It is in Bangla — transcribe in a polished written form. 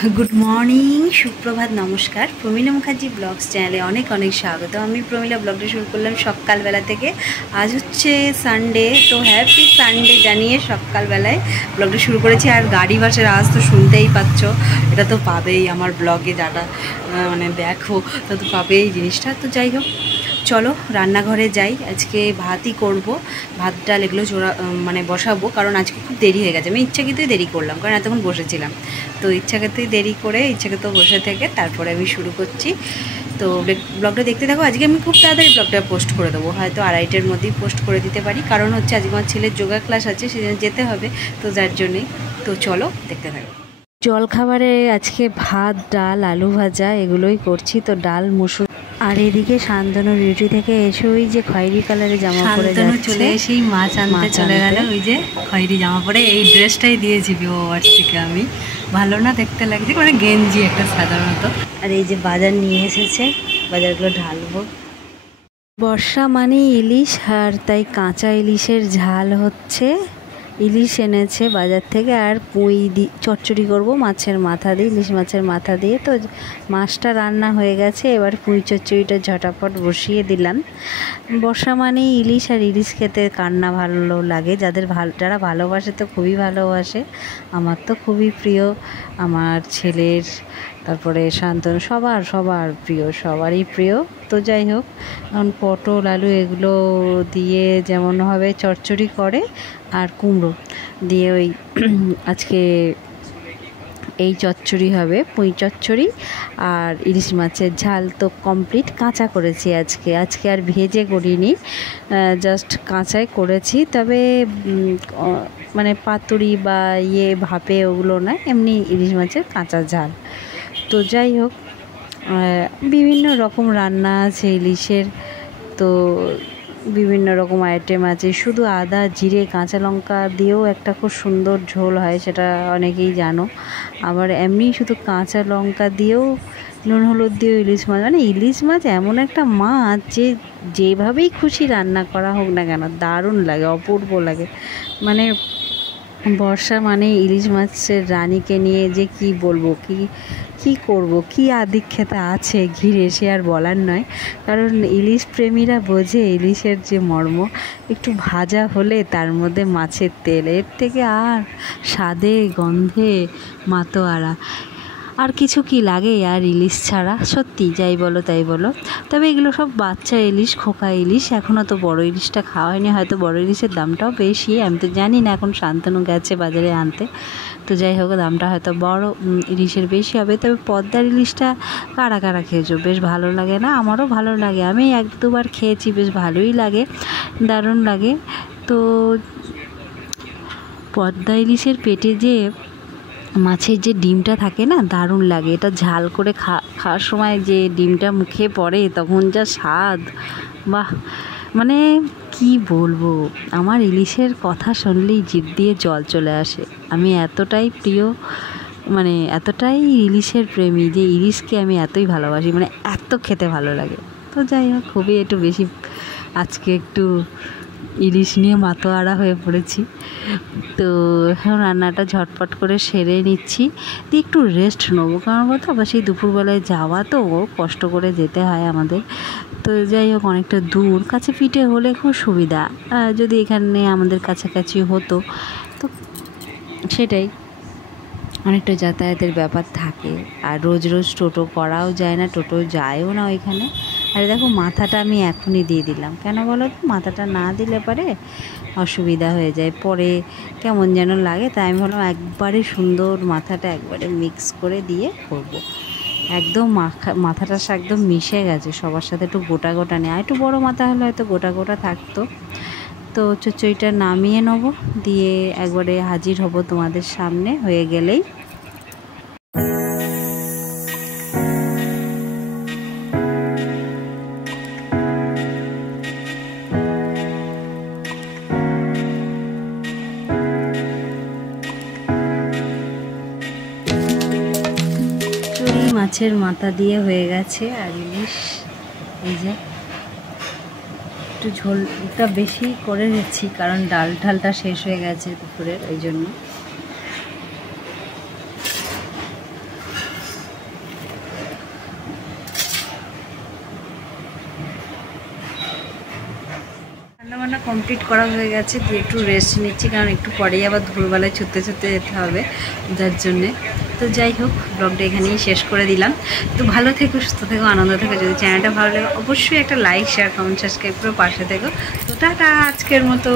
गुड मर्निंग सुप्रभात नमस्कार प्रमीला मुखार्जी ब्लग्स चैनले अनेक अनेक स्वागत। हमें प्रमीला ब्लगटा शुरू करलाम सकाल बेला थेके। आज होच्छे सानडे, तो हैप्पी सानडे जानिए सकाल बेलाय ब्लगटा शुरू करेছি। আর গাড়ি বাসের আওয়াজ তো শুনতেই পাচ্ছ, এটা তো পাবেই আমার ব্লগে যারা মানে দেখো তা তো পাবেই জিনিসটা। তো যাই হোক চলো রান্নাঘরে যাই। আজকে ভাতই করব, ভাত ডাল এগুলো মানে বসাবো, কারণ আজকে খুব দেরি হয়ে গেছে। আমি ইচ্ছাকৃতই দেরি করলাম, কারণ এতক্ষণ বসেছিলাম, তো ইচ্ছাকৃতই দেরি করে ইচ্ছাকৃত বসে থেকে তারপরে আমি শুরু করছি। তো ব্লগটা দেখতে থাকো। আজকে আমি খুব তাড়াতাড়ি ব্লগটা পোস্ট করে দেবো, হয়তো 2:30টার মধ্যেই পোস্ট করে দিতে পারি, কারণ হচ্ছে আজকে আমার ছেলের যোগা ক্লাস আছে, সেজন্য যেতে হবে, তো যার জন্যই। তো চলো দেখতে থাকো। জলখাবারে আজকে ভাত ডাল আলু ভাজা এগুলোই করছি। তো ডাল মুসুর, আর এদিকে শান্তনু ডিউটি থেকে এসে ওই যে খয়েরি কালারের জামা পরে যাচ্ছে, চলে এসেই মাছ আনতে চলে গেল। ওই যে খয়েরি জামা পরে, এই ড্রেসটাই দিয়েছি ভিউয়ার্স থেকে আমি, ভালো না দেখতে লাগছে, মানে গেঞ্জি একটা সাধারণত। আর এই যে বাজার নিয়ে এসেছে, বাজারগুলো ঢালবো। বর্ষা মানে ইলিশ, আর তাই কাঁচা ইলিশের ঝাল হচ্ছে। ইলিশ এনেছে বাজার থেকে, আর পুঁই চচ্চড়ি করব মাছের মাথা দিয়ে, ইলিশ মাছের মাথা দিয়ে। তো মাছটা রান্না হয়ে গেছে, এবার পুঁই চচ্চড়িটা ঝটাপট বসিয়ে দিলাম। বর্ষা মানে ইলিশ, আর ইলিশ খেতে কার না ভালো লাগে, যারা ভালোবাসে তো খুবই ভালোবাসে। আমার তো খুবই প্রিয়, আমার ছেলের, তারপরে শান্তনু, সবার প্রিয়, সবারই প্রিয়। তো যাই হোক, এখন পটল আলু এগুলো দিয়ে যেমনভাবে চচ্চড়ি করে, আর কুমড়ো দিয়ে ওই আজকে এই চচ্চড়ি হবে, পুঁই চচ্চড়ি আর ইলিশ মাছের ঝাল। তো কমপ্লিট কাঁচা করেছি আজকে আর ভেজে করিনি, জাস্ট কাঁচাই করেছি। তবে মানে পাতুরি বা ভাপে ওগুলো না, এমনি ইলিশ মাছের কাঁচা ঝাল। তো যাই হোক, বিভিন্ন রকম রান্না আছে ইলিশের, তো বিভিন্ন রকম আইটেম আছে। শুধু আদা জিরে কাঁচা লঙ্কা দিয়েও একটা খুব সুন্দর ঝোল হয়, সেটা অনেকেই জানো। আবার এমনি শুধু কাঁচা লঙ্কা দিয়েও, নুন হলুদ দিয়েও ইলিশ মাছ, মানে ইলিশ মাছ এমন একটা মাছ যে যেভাবেই খুশি রান্না করা হোক না কেন দারুণ লাগে, অপূর্ব লাগে। মানে বর্ষা মানে ইলিশ মাছের রানীকে নিয়ে যে কি বলবো, কি করব, কি আধিক্যতা আছে ঘিরে, সে আর বলার নয়। কারণ ইলিশ প্রেমীরা বোঝে ইলিশের যে মর্ম। একটু ভাজা হলে তার মধ্যে মাছের তেল, এর থেকে আর স্বাদে গন্ধে মাতোয়ারা আর কিছু কি লাগে আর ইলিশ ছাড়া, সত্যি যাই বলো তাই বলো। তবে এগুলো সব বাচ্চা ইলিশ, খোকা ইলিশ, এখনও তো বড় ইলিশটা খাওয়া হয়নি। হয়তো বড় ইলিশের দামটাও বেশি, আমি তো জানি না, এখন শান্তনু গেছে বাজারে আনতে। তো যাই হোক, দামটা হয়তো বড় ইলিশের বেশি হবে। তবে পদ্মার ইলিশটা কারা কারা খেয়েছো, বেশ ভালো লাগে না? আমারও ভালো লাগে, আমি 1-2বার খেয়েছি, বেশ ভালোই লাগে, দারুণ লাগে। তো পদ্মা ইলিশের পেটে যে মাছের যে ডিমটা থাকে না, দারুণ লাগে। এটা ঝাল করে খাওয়ার সময় যে ডিমটা মুখে পড়ে, তখন যা স্বাদ, বাহ! মানে কি বলবো, আমার ইলিশের কথা শুনলেই জিভ দিয়ে জল চলে আসে। আমি এতটাই প্রিয়, মানে এতটাই ইলিশের প্রেমী যে ইলিশকে আমি এতই ভালোবাসি, মানে এত খেতে ভালো লাগে। তো যাই হোক, খুবই একটু বেশি আজকে একটু ইলিশ নিয়ে মাতোয়ারা হয়ে পড়েছি। তো এখন রান্নাটা ঝটপট করে সেরে নিচ্ছি, দিয়ে একটু রেস্ট নেবো, কারণ বলতো আবার সেই দুপুরবেলায় যাওয়া, তো কষ্ট করে যেতে হয় আমাদের। তো যাই হোক, অনেকটা দূর, কাছে পিঠে হলে খুব সুবিধা, যদি এখানে আমাদের কাছাকাছি হতো তো সেটাই, অনেকটা যাতায়াতের ব্যাপার থাকে। আর রোজ রোজ টোটো করাও যায় না, টোটো যায়ও না ওইখানে। আর দেখো, মাথাটা আমি এখনই দিয়ে দিলাম, কেন বলো তো? মাথাটা না দিলে পরে অসুবিধা হয়ে যায়, পরে কেমন যেন লাগে। তাই আমি ভাবলাম একবারে সুন্দর মাথাটা একবারে মিক্স করে দিয়ে করব। একদম মাথাটা একদম মিশে গেছে সবার সাথে, একটু গোটা গোটা নেই, আর একটু বড়ো মাথা হলে হয়তো গোটা গোটা থাকতো। তো চচ্চড়িটা নামিয়ে নেব, দিয়ে একবারে হাজির হব তোমাদের সামনে হয়ে গেলেই। মাছের মাথা দিয়ে হয়ে গেছে, আর ইলিশ এই যে একটু ঝোলটা বেশি করে নিচ্ছি, কারণ ডালটা শেষ হয়ে গেছে দুপুরের, ওই জন্য। রান্নাবান্না কমপ্লিট করা হয়ে গেছে, দিয়ে একটু রেস্ট নিচ্ছি, কারণ একটু পরেই আবার দুপুরবেলায় ছুটতে ছুটতে যেতে হবে যার জন্যে। তো যাই হোক, ব্লগটা এখানেই শেষ করে দিলাম। তো ভালো থেকো, সুস্থ থেকো, আনন্দ থেকো। যদি চ্যানেলটা ভালো লাগে অবশ্যই একটা লাইক, শেয়ার, কমেন্ট, সাবস্ক্রাইব করে পাশে থেকো। তো টাটা আজকের মতো।